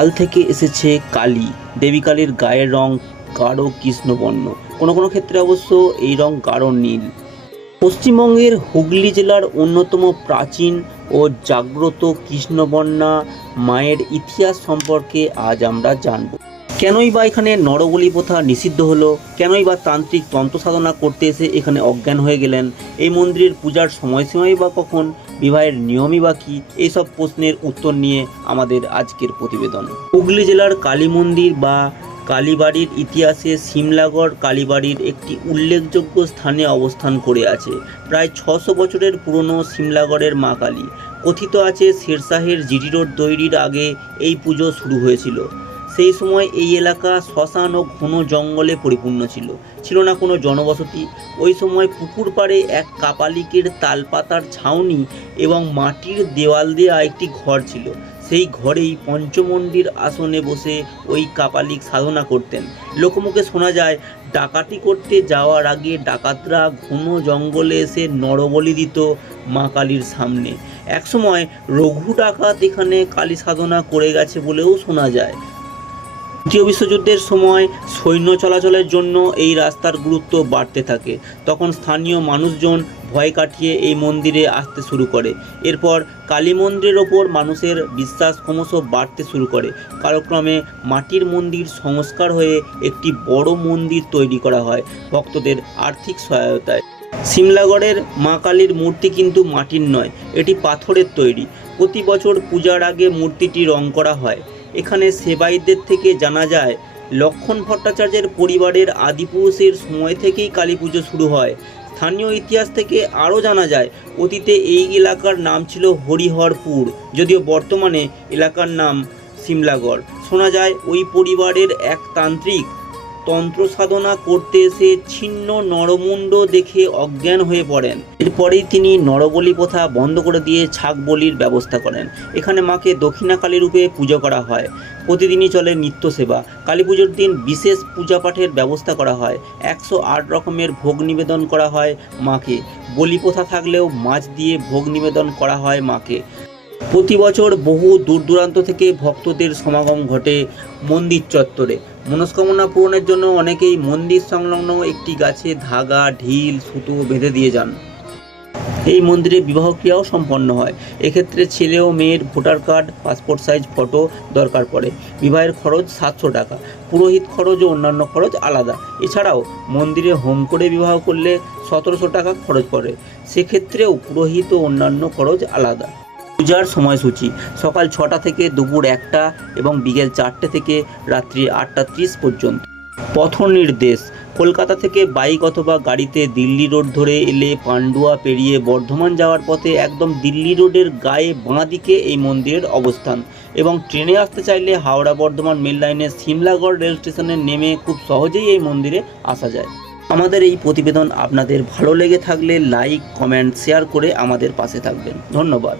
কাল থেকে এসেছে কালী। দেবী কালীর গায়ের রং গাঢ় কৃষ্ণবর্ণ। কোনো কোনো ক্ষেত্রে অবশ্য এই রং গাঢ় নীল। পশ্চিমবঙ্গের হুগলি জেলার অন্যতম প্রাচীন ও জাগ্রত কৃষ্ণবর্ণা মায়ের ইতিহাস সম্পর্কে আজ আমরা জানব। কেনই বা এখানে নরবলি প্রথা নিষিদ্ধ হলো? কেনই বা তান্ত্রিক তন্ত্র সাধনা করতে এসে এখানে অজ্ঞান হয়ে গেলেন? এই মন্দিরের পূজার সময়সীমাই বা কখন? বিবাহের নিয়মই বা কী? এইসব প্রশ্নের উত্তর নিয়ে আমাদের আজকের প্রতিবেদন। হুগলি জেলার কালী মন্দির বা কালীবাড়ির ইতিহাসে সিমলাগড় কালীবাড়ির একটি উল্লেখযোগ্য স্থানে অবস্থান করে আছে। প্রায় ছশো বছরের পুরনো সিমলাগড়ের মা কালী। কথিত আছে শেরশাহের জিডি রোড তৈরির আগে এই পুজো শুরু হয়েছিল। সেই সময় এই এলাকা শ্মশান ও ঘন জঙ্গলে পরিপূর্ণ ছিল। ছিল না কোনো জনবসতি। ওই সময় পুকুর পাড়ে এক কাপালিকের তালপাতার ছাউনি এবং মাটির দেওয়াল দেওয়া একটি ঘর ছিল। সেই ঘরেই পঞ্চমন্ডির আসনে বসে ওই কাপালিক সাধনা করতেন। লোকমুখে শোনা যায়, ডাকাতি করতে যাওয়ার আগে ডাকাতরা ঘন জঙ্গলে এসে নরবলি দিত মা কালীর সামনে। একসময় রঘু ডাকাত এখানে কালী সাধনা করে গেছে বলেও শোনা যায়। দ্বিতীয় বিশ্বযুদ্ধের সময় সৈন্য চলাচলের জন্য এই রাস্তার গুরুত্ব বাড়তে থাকে। তখন স্থানীয় মানুষজন ভয় কাটিয়ে এই মন্দিরে আসতে শুরু করে। এরপর কালী মন্দিরের ওপর মানুষের বিশ্বাস ক্রমশ বাড়তে শুরু করে। কালক্রমে মাটির মন্দির সংস্কার হয়ে একটি বড় মন্দির তৈরি করা হয় ভক্তদের আর্থিক সহায়তায়। সিমলাগড়ের মা কালীর মূর্তি কিন্তু মাটির নয়, এটি পাথরের তৈরি। প্রতি বছর পূজার আগে মূর্তিটি রং করা হয়। এখানে সেবাইদের থেকে জানা যায়, লক্ষণ ভট্টাচার্যের পরিবারের আদিপুরুষের সময় থেকেই কালী পুজো শুরু হয়। স্থানীয় ইতিহাস থেকে আরও জানা যায়, অতীতে এই এলাকার নাম ছিল হরিহরপুর, যদিও বর্তমানে এলাকার নাম সিমলাগড় শোনা যায়, ওই পরিবারের এক তান্ত্রিক তন্ত্র সাধনা করতে এসে ছিন্ন নরমুণ্ড দেখে অজ্ঞান হয়ে পড়েন। এরপরেই তিনি নরবলি প্রথা বন্ধ করে দিয়ে ছাগ বলির ব্যবস্থা করেন। এখানে মাকে দক্ষিণাকালী রূপে পুজো করা হয়। প্রতিদিনই চলে নিত্য সেবা। কালী পুজোর দিন বিশেষ পূজা পাঠের ব্যবস্থা করা হয়। একশো আট রকমের ভোগ নিবেদন করা হয় মাকে। বলি প্রথা থাকলেও মাছ দিয়ে ভোগ নিবেদন করা হয় মাকে। প্রতি বছর বহু দূর দূরান্ত থেকে ভক্তদের সমাগম ঘটে মন্দির চত্বরে। মনস্কামনা পূরণের জন্য অনেকেই মন্দির সংলগ্ন একটি গাছে ধাগা, ঢিল, সুতো বেঁধে দিয়ে যান। এই মন্দিরে বিবাহ ক্রিয়াও সম্পন্ন হয়। এক্ষেত্রে ছেলে ও মেয়ের voter card, passport size, photo দরকার পড়ে। বিবাহের খরচ সাতশো টাকা। পুরোহিত খরচ ও অন্যান্য খরচ আলাদা। এছাড়াও মন্দিরে হোম করে বিবাহ করলে সতেরোশো টাকা খরচ পড়ে। সেক্ষেত্রেও পুরোহিত ও অন্যান্য খরচ আলাদা। পূজার সময়সূচি। সকাল ছটা থেকে দুপুর একটা এবং বিকেল চারটে থেকে রাত্রি আটটা ত্রিশ পর্যন্ত। পথ নির্দেশ, কলকাতা থেকে বাইক অথবা গাড়িতে দিল্লি রোড ধরে এলে পান্ডুয়া পেরিয়ে বর্ধমান যাওয়ার পথে একদম দিল্লি রোডের গায়ে বাঁ দিকে এই মন্দিরের অবস্থান এবং ট্রেনে আসতে চাইলে হাওড়া বর্ধমান মেল লাইনে সিমলাগড় রেল স্টেশনে নেমে খুব সহজেই এই মন্দিরে আসা যায়। আমাদের এই প্রতিবেদন আপনাদের ভালো লেগে থাকলে লাইক, কমেন্ট, শেয়ার করে আমাদের পাশে থাকবেন। ধন্যবাদ।